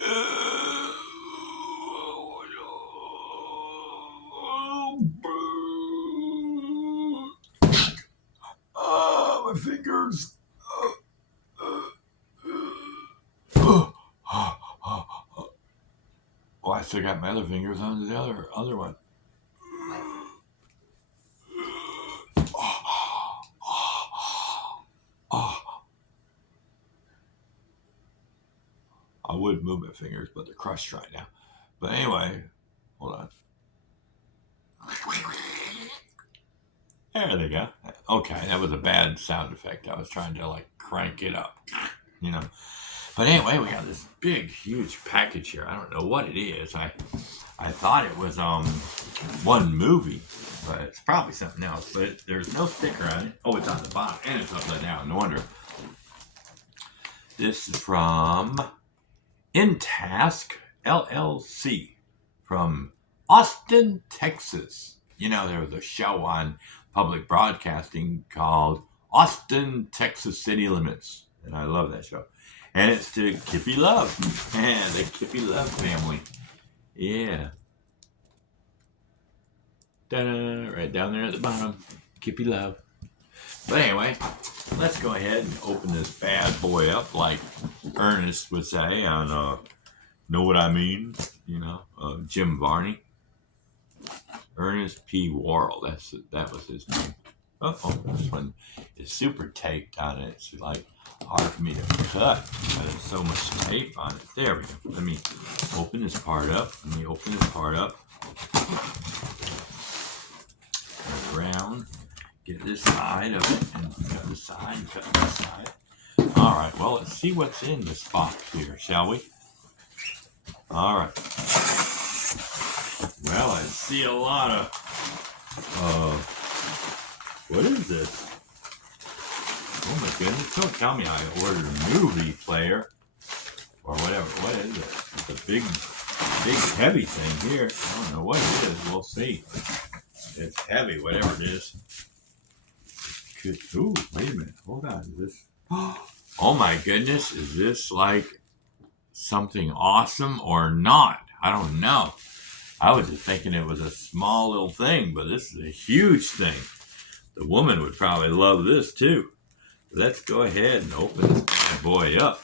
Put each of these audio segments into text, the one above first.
My fingers. Oh, I still got my other fingers on the other one. I would move my fingers, but they're crushed right now. But anyway, hold on. There they go. Okay, that was a bad sound effect. I was trying to like crank it up, you know. But anyway, we got this big, huge package here. I don't know what it is. I thought it was one movie, but it's probably something else. But there's no sticker on it. Oh, it's on the bottom and it's upside down. No wonder. This is from Intask LLC from Austin, Texas. You know, there was a show on public broadcasting called Austin, Texas City Limits. And I love that show. And it's to Kippy Love. And the Kippy Love family. Yeah. Ta-da, right down there at the bottom. Kippy Love. But anyway, let's go ahead and open this bad boy up like Ernest would say on Know What I Mean? You know, Jim Varney. Ernest P. Worrell. That was his name. Oh, this one is super taped on it. It's like hard for me to cut because there's so much tape on it. There we go. Let me open this part up. Turn it around. Get this side of it and cut this side and cut this side. All right. Well, let's see what's in this box here, shall we? All right. Well, I see a lot of, what is this? Oh my goodness, don't tell me I ordered a movie player or whatever. What is it? It's a big heavy thing here. I don't know what it is. We'll see. It's heavy, whatever it is. Ooh, wait a minute. Hold on. Is this? Oh my goodness. Is this like something awesome or not? I don't know. I was just thinking it was a small little thing, but this is a huge thing. The woman would probably love this too. Let's go ahead and open this bad boy up.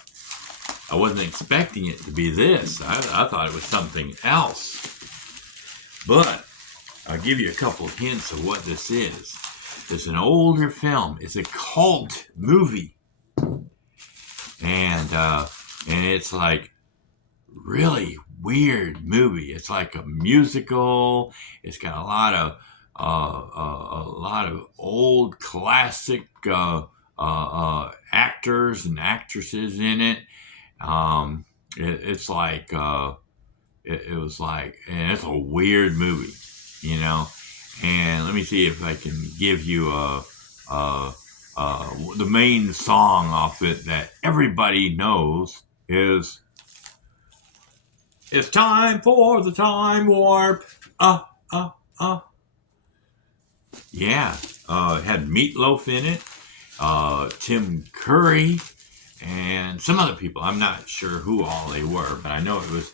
I wasn't expecting it to be this. I thought it was something else. But I'll give you a couple of hints of what this is. It's an older film. It's a cult movie. And it's like really weird movie. It's like a musical. It's got a lot of old classic actors and actresses in it. It's like it was like, and it's a weird movie, you know. And let me see if I can give you the main song off it that everybody knows is "It's Time for the Time Warp." Yeah, it had Meatloaf in it, Tim Curry, and some other people. I'm not sure who all they were, but I know it was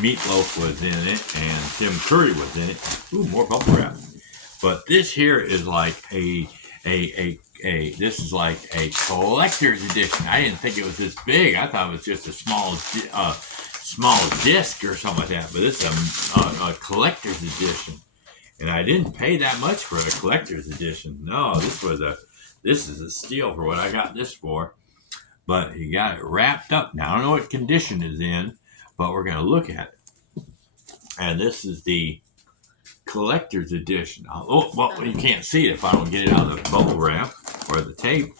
Meatloaf was in it and Tim Curry was in it. Ooh, more bubble wrap. But this here is like this is like a collector's edition. I didn't think it was this big. I thought it was just a small disc or something like that. But this is a collector's edition. And I didn't pay that much for a collector's edition. No, this is a steal for what I got this for. But he got it wrapped up. Now, I don't know what condition it's in, but we're going to look at it. And this is the collector's edition. Oh, well, you can't see it if I don't get it out of the bubble wrap or the tape.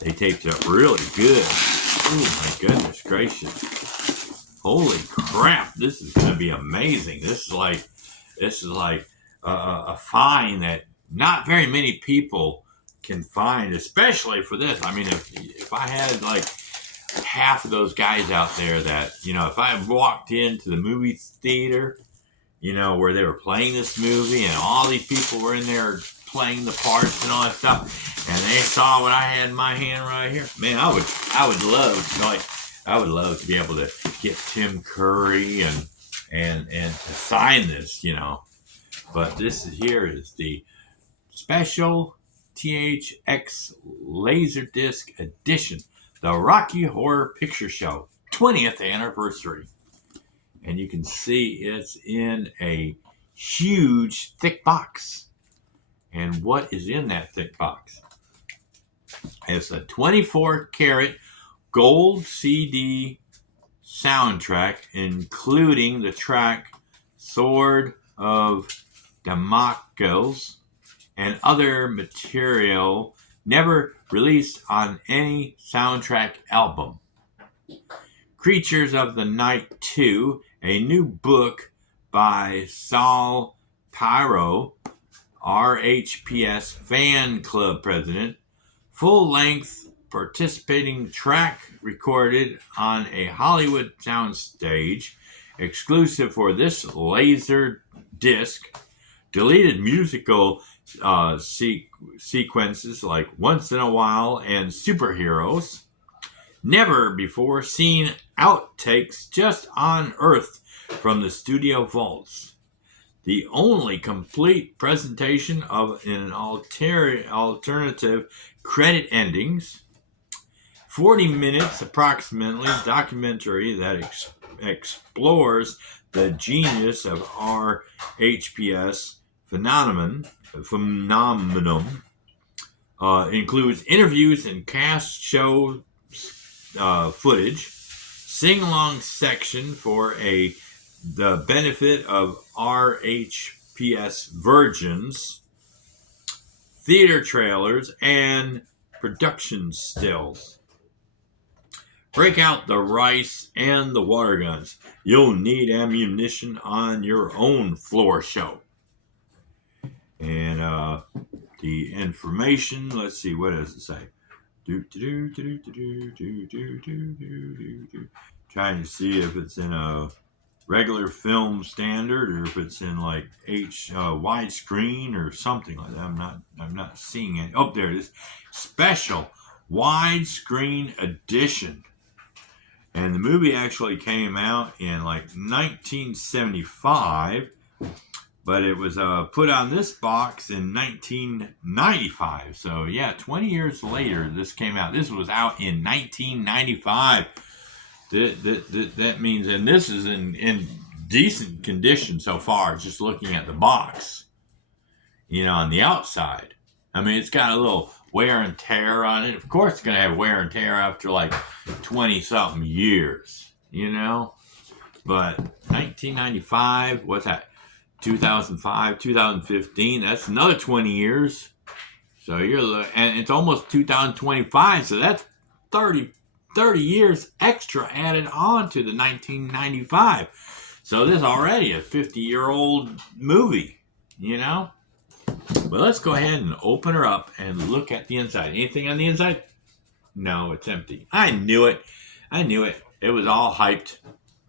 They taped it up really good. Oh, my goodness gracious. Holy crap, this is going to be amazing. This is like a find that not very many people can find, especially for this. I mean, if I had like half of those guys out there that, you know, if I walked into the movie theater, you know, where they were playing this movie and all these people were in there playing the parts and all that stuff, and they saw what I had in my hand right here, man, I would love, like, I would love to be able to get Tim Curry and to sign this, you know. But this is here is the special THX Laserdisc edition, the Rocky Horror Picture Show 20th anniversary. And you can see it's in a huge thick box. And what is in that thick box? It's a 24 karat gold CD soundtrack, including the track Sword of Damocles and other material never released on any soundtrack album. Creatures of the Night 2, a new book by Saul Pyro, RHPS fan club president, full-length participating track recorded on a Hollywood soundstage, exclusive for this laser disc, deleted musical sequences like Once in a While and Superheroes, never before seen outtakes just on Earth from the studio vaults. The only complete presentation of an alternative credit endings, 40 minutes approximately documentary that explores the genius of RHPS phenomenon, includes interviews and cast show footage, sing-along section for the benefit of RHPS virgins, theater trailers, and production stills. Break out the rice and the water guns. You'll need ammunition on your own floor show. And the information, let's see, what does it say? Trying to see if it's in a regular film standard or if it's in like widescreen or something like that. I'm not seeing it. Oh, there it is. Special widescreen edition. And the movie actually came out in like 1975, but it was put on this box in 1995. So yeah, 20 years later this came out. This was out in 1995. That means, and this is in decent condition so far, just looking at the box, you know, on the outside. I mean, it's got a little wear and tear on it. Of course, it's going to have wear and tear after like 20-something years, you know? But 1995, what's that? 2005, 2015, that's another 20 years. So and it's almost 2025, so that's 30 years extra added on to the 1995. So this is already a 50-year-old movie, you know? But let's go ahead and open her up and look at the inside. Anything on the inside? No, it's empty. I knew it. It was all hyped.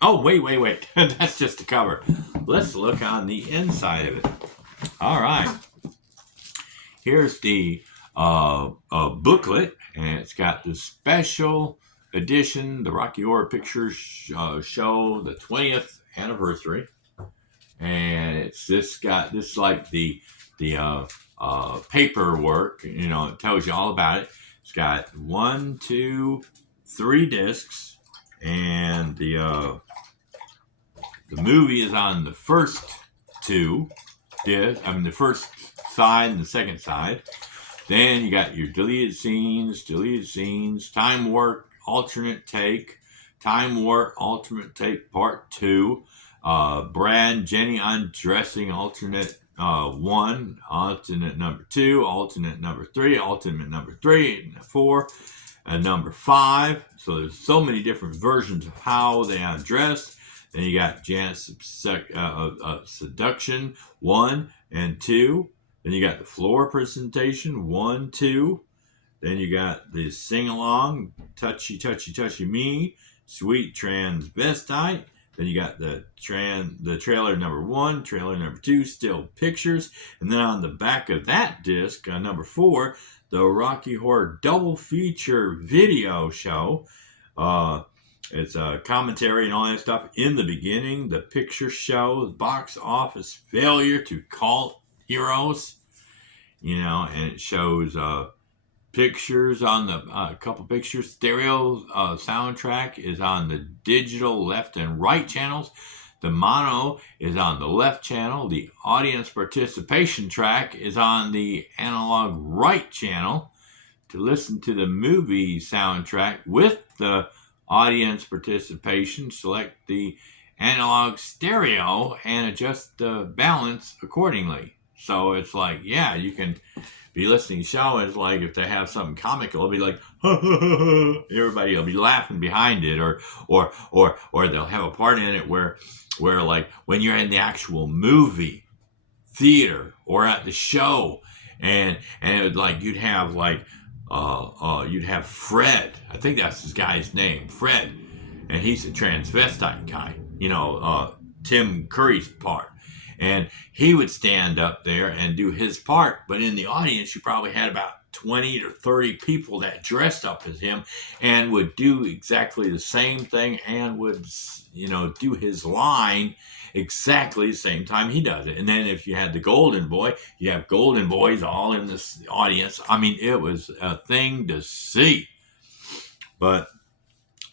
Oh, wait. That's just the cover. Let's look on the inside of it. All right. Here's the booklet, and it's got the special edition, the Rocky Horror Picture Show, the 20th anniversary. And it's got like the paperwork, you know, it tells you all about it. It's got 1, 2, 3 discs, and the movie is on the first 2 discs. I mean, the first side and the second side. Then you got your deleted scenes, Time Warp, alternate take, Time Warp, alternate take, part 2. Brad, Jenny undressing, alternate 1, alternate number 2, alternate number 3, alternate number 3, 4, and number 5. So there's so many different versions of how they undressed. Then you got Janet's seduction 1 and 2. Then you got the floor presentation 1, 2. Then you got the sing along, touchy me, sweet transvestite. Then you got the trailer number 1, trailer number 2, still pictures. And then on the back of that disc, number 4, the Rocky Horror double feature video show. It's a commentary and all that stuff. In the beginning, the picture shows box office failure to cult heroes, and it shows pictures on the couple pictures. Stereo soundtrack is on the digital left and right channels. The mono is on the left channel. The audience participation track is on the analog right channel. To listen to the movie soundtrack with the audience participation, select the analog stereo and adjust the balance accordingly. So it's like, yeah, you can be listening to the show, and it's like if they have something comical, it'll be like, ha, ha, ha, ha. Everybody will be laughing behind it, or they'll have a part in it where like when you're in the actual movie theater or at the show, and it would like you'd have Fred. I think that's this guy's name, Fred, and he's a transvestite guy. Tim Curry's part. And he would stand up there and do his part, but in the audience, you probably had about 20 to 30 people that dressed up as him and would do exactly the same thing and would, do his line exactly the same time he does it. And then if you had the Golden Boy, you have Golden Boys all in this audience. I mean, it was a thing to see. But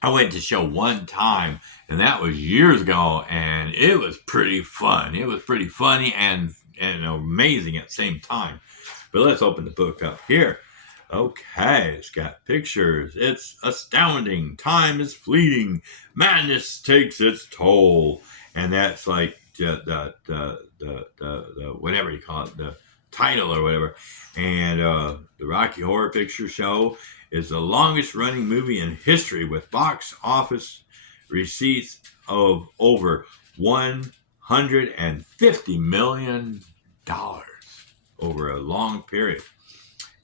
I went to show one time, and that was years ago, and it was pretty fun. It was pretty funny and amazing at the same time. But let's open the book up here. Okay, it's got pictures. It's astounding. Time is fleeting. Madness takes its toll. And that's like the whatever you call it, the title or whatever. And the Rocky Horror Picture Show is the longest running movie in history with box office receipts of over $150 million over a long period.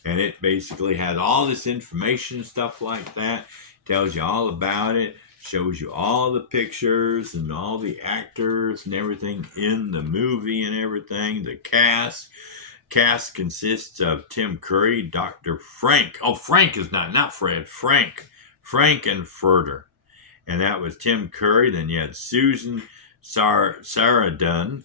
And it basically has all this information, stuff like that, tells you all about it, shows you all the pictures and all the actors and everything in the movie and everything, the cast. Cast consists of Tim Curry, Dr. Frank. Oh, Frank is not Fred. Frank Frankfurter. And that was Tim Curry. Then you had Susan Sarandon,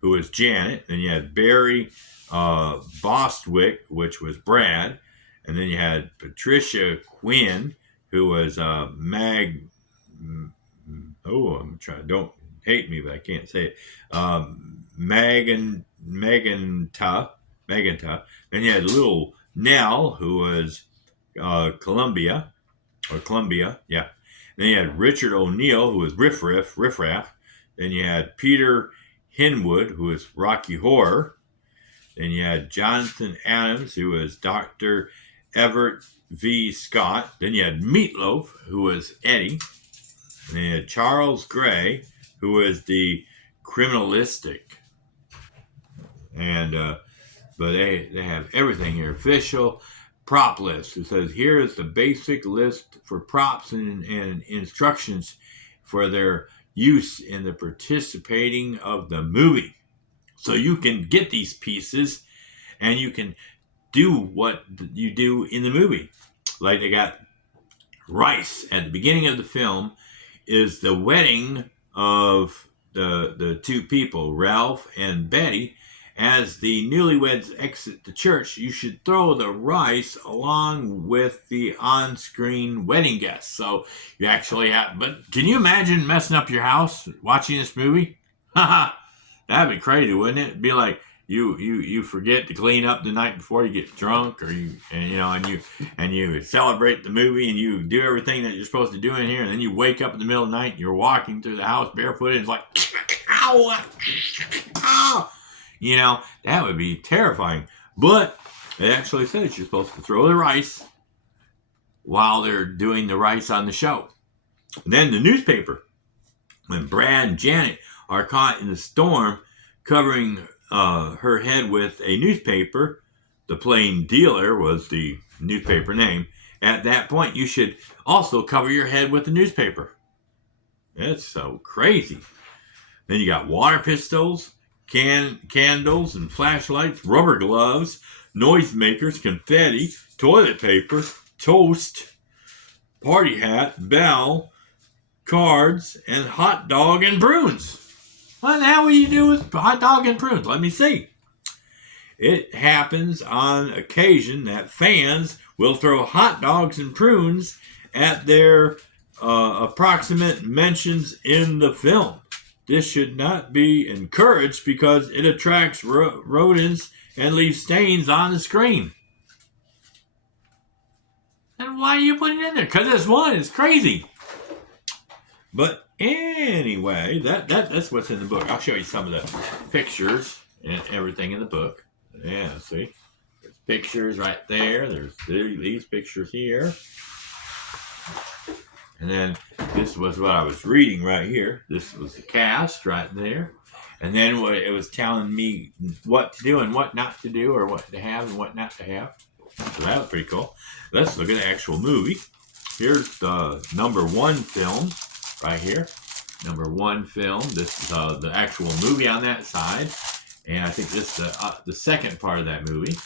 who was Janet. Then you had Barry Bostwick, which was Brad. And then you had Patricia Quinn, who was Mag. Don't hate me, but I can't say it. Magenta. Then you had little Nell, who was Columbia, yeah. Then you had Richard O'Neill, who was Riff-Raff. Then you had Peter Hinwood, who was Rocky Horror. Then you had Jonathan Adams, who was Dr. Everett V. Scott. Then you had Meatloaf, who was Eddie. And then you had Charles Gray, who was the criminalistic. And but they have everything here. Official prop list. It says here is the basic list for props and instructions for their use in the participating of the movie. So you can get these pieces and you can do what you do in the movie. Like they got rice at the beginning of the film is the wedding of the two people, Ralph and Betty. As the newlyweds exit the church, you should throw the rice along with the on-screen wedding guests. So you actually have, but can you imagine messing up your house watching this movie? That'd be crazy, wouldn't it? It'd be like you forget to clean up the night before you get drunk, or you celebrate the movie and you do everything that you're supposed to do in here, and then you wake up in the middle of the night and you're walking through the house barefoot and it's like, ow, ow. That would be terrifying. But it actually says you're supposed to throw the rice while they're doing the rice on the show. And then the newspaper. When Brad and Janet are caught in the storm, covering her head with a newspaper, the Plain Dealer was the newspaper name. At that point, you should also cover your head with the newspaper. That's so crazy. Then you got water pistols, candles and flashlights, rubber gloves, noisemakers, confetti, toilet paper, toast, party hat, bell, cards, and hot dog and prunes. What the hell will you do with hot dog and prunes? Let me see. It happens on occasion that fans will throw hot dogs and prunes at their approximate mentions in the film. This should not be encouraged because it attracts rodents and leaves stains on the screen. And why are you putting it in there? Because this one is crazy. But anyway, that's what's in the book. I'll show you some of the pictures and everything in the book. Yeah, see? There's pictures right there. There's these pictures here. And then this was what I was reading right here. This was the cast right there. And then it was telling me what to do and what not to do, or what to have and what not to have. So that was pretty cool. Let's look at the actual movie. Here's the #1 film right here. #1 film. This is the actual movie on that side. And I think this is the second part of that movie.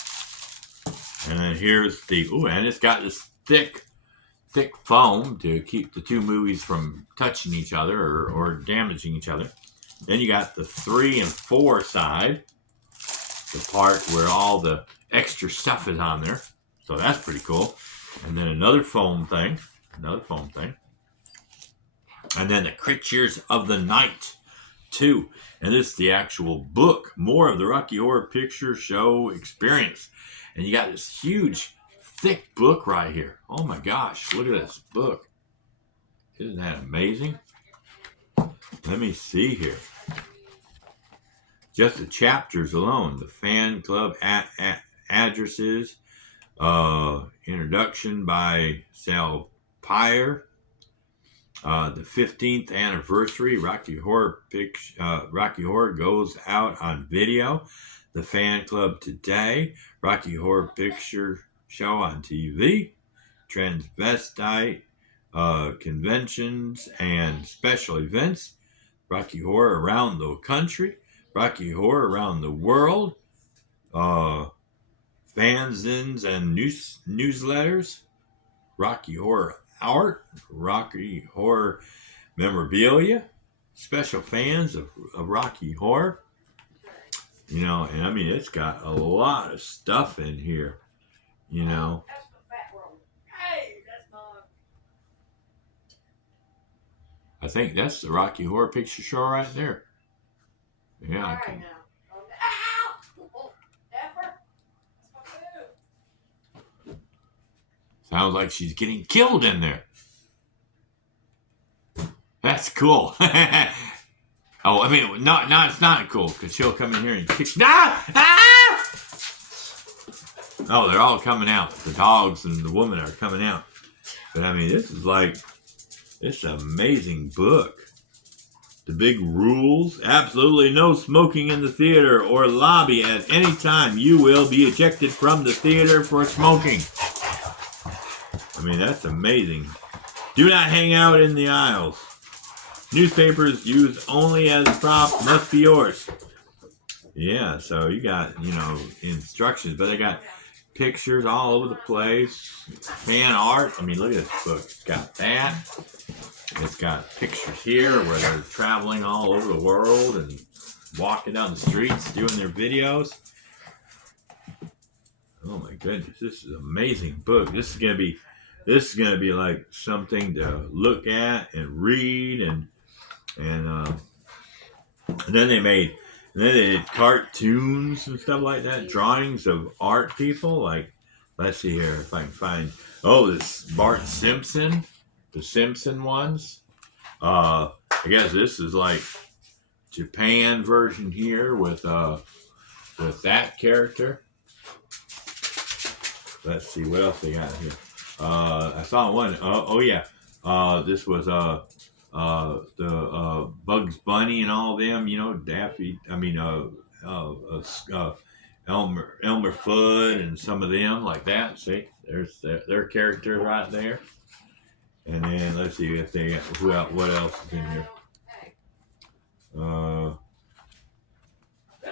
And then here's and it's got this thick foam to keep the two movies from touching each other or damaging each other. Then you got the 3 and 4 side, the part where all the extra stuff is on there. So that's pretty cool. And then another foam thing. And then the Creatures of the Night 2. And this is the actual book. More of the Rocky Horror Picture Show experience. And you got this huge, thick book right here. Oh my gosh, look at this book. Isn't that amazing? Let me see here. Just the chapters alone. The fan club addresses. Introduction by Sal Pyre. The 15th anniversary. Rocky Horror goes out on video. The fan club today. Rocky Horror Picture Show on TV. Transvestite conventions and special events. Rocky Horror around the country. Rocky Horror around the world. Fanzines and newsletters. Rocky Horror art. Rocky Horror memorabilia. Special fans of Rocky Horror. You know, and I mean, it's got a lot of stuff in here. You know. I think that's the Rocky Horror Picture Show right there. Yeah, I can. Sounds like she's getting killed in there. That's cool. Oh, I mean, no, it's not cool, because she'll come in here and kick. Oh, they're all coming out. The dogs and the woman are coming out. But I mean, this is an amazing book. The big rules. Absolutely no smoking in the theater or lobby at any time. You will be ejected from the theater for smoking. I mean, that's amazing. Do not hang out in the aisles. Newspapers used only as prop must be yours. Yeah, so you got, instructions, but they got pictures all over the place. Fan art. I mean, look at this book. It's got that. It's got pictures here where they're traveling all over the world and walking down the streets doing their videos. Oh my goodness, this is an amazing book. This is gonna be like something to look at and read and then they did cartoons and stuff like that, drawings of art people. Like, let's see here if I can find. Oh, this Bart Simpson, the Simpson ones. I guess this is like Japan version here with that character. Let's see what else they got here. I saw one. Oh yeah. This was the Bugs Bunny and all of them. Daffy. I mean, Elmer Fudd and some of them like that. See, there's their characters right there. And then let's see if they what else is in here.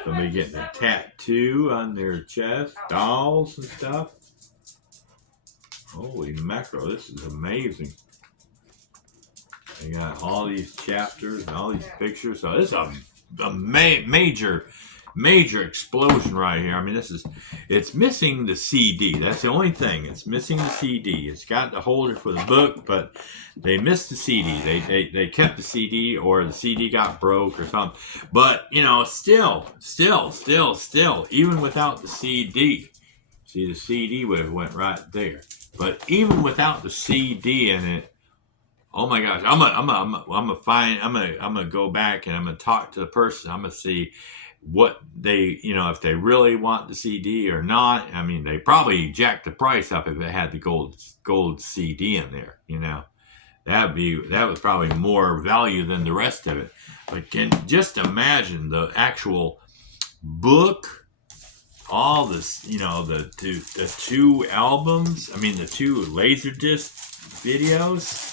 Somebody getting a tattoo on their chest, dolls and stuff. Holy mackerel, this is amazing. They got all these chapters and all these pictures. So this is a major explosion right here. I mean, it's missing the CD. That's the only thing. It's missing the CD. It's got the holder for the book, but they missed the CD. They kept the CD, or the CD got broke or something. But, you know, still, even without the CD, see, the CD would have went right there. But even without the CD in it, oh my gosh, I'm gonna go back and I'm gonna talk to the person. I'm gonna see what they, you know, if they really want the CD or not. I mean, they probably jacked the price up if it had the gold CD in there. You know, that was probably more value than the rest of it. But can just imagine the actual book, all this, you know, the two albums. I mean, the two Laserdisc videos.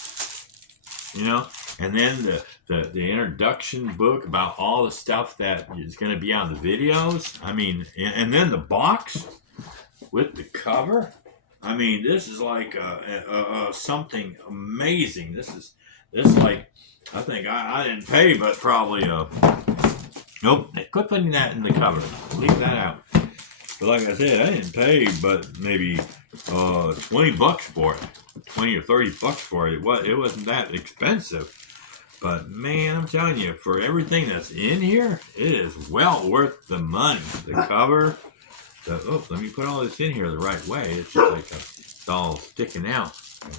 You know, and then the introduction book about all the stuff that is going to be on the videos. I mean, and then the box with the cover. I mean, this is like something amazing. This is like, I think I didn't pay, but probably nope. Quit putting that in the cover. Leave that out. But like I said, I didn't pay, but maybe $20 for it. 20 or 30 bucks for it. It wasn't that expensive. But man, I'm telling you, for everything that's in here, it is well worth the money. The cover, let me put all this in here the right way. It's just like it's all sticking out. I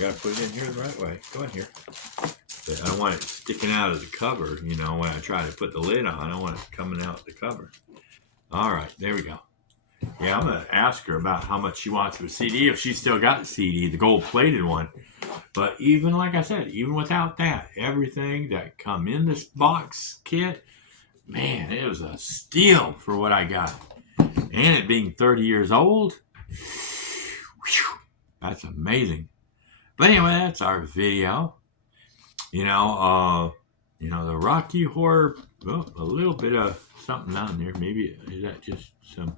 gotta put it in here the right way. Go in here. But I don't want it sticking out of the cover, you know, when I try to put the lid on. I don't want it coming out the cover. All right, there we go. Yeah, I'm going to ask her about how much she wants for the CD, if she's still got the CD, the gold-plated one. But even, like I said, even without that, everything that come in this box kit, man, it was a steal for what I got. And it being 30 years old, whew, that's amazing. But anyway, that's our video. You know, the Rocky Horror, well, a little bit of something on there. Maybe, is that just some...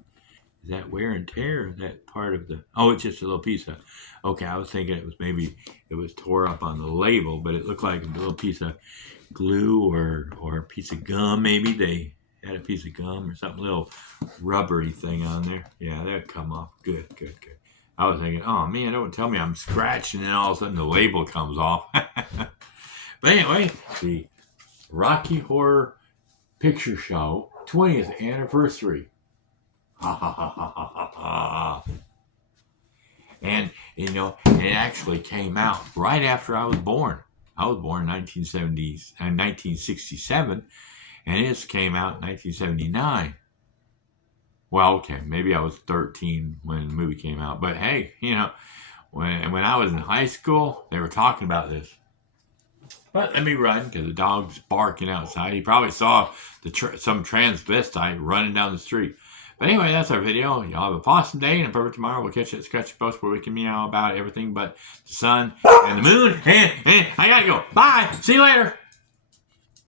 Is that wear and tear? Or is that part of the... Oh, it's just a little piece of... Okay, I was thinking it was tore up on the label, but it looked like a little piece of glue or a piece of gum. Maybe they had a piece of gum or something, little rubbery thing on there. Yeah, that would come off. Good. I was thinking, oh man, don't tell me I'm scratching and all of a sudden the label comes off. But anyway, the Rocky Horror Picture Show 20th anniversary. And, you know, it actually came out right after I was born. I was born in 1967, and it came out in 1979. Well, okay, maybe I was 13 when the movie came out. But hey, you know, when I was in high school, they were talking about this. But let me run, because the dog's barking outside. He probably saw some transvestite running down the street. But anyway, that's our video. Y'all have a awesome day and a perfect tomorrow. We'll catch you at Scratchy Post, where we can meow about everything but the sun and the moon. And I gotta go. Bye. See you later.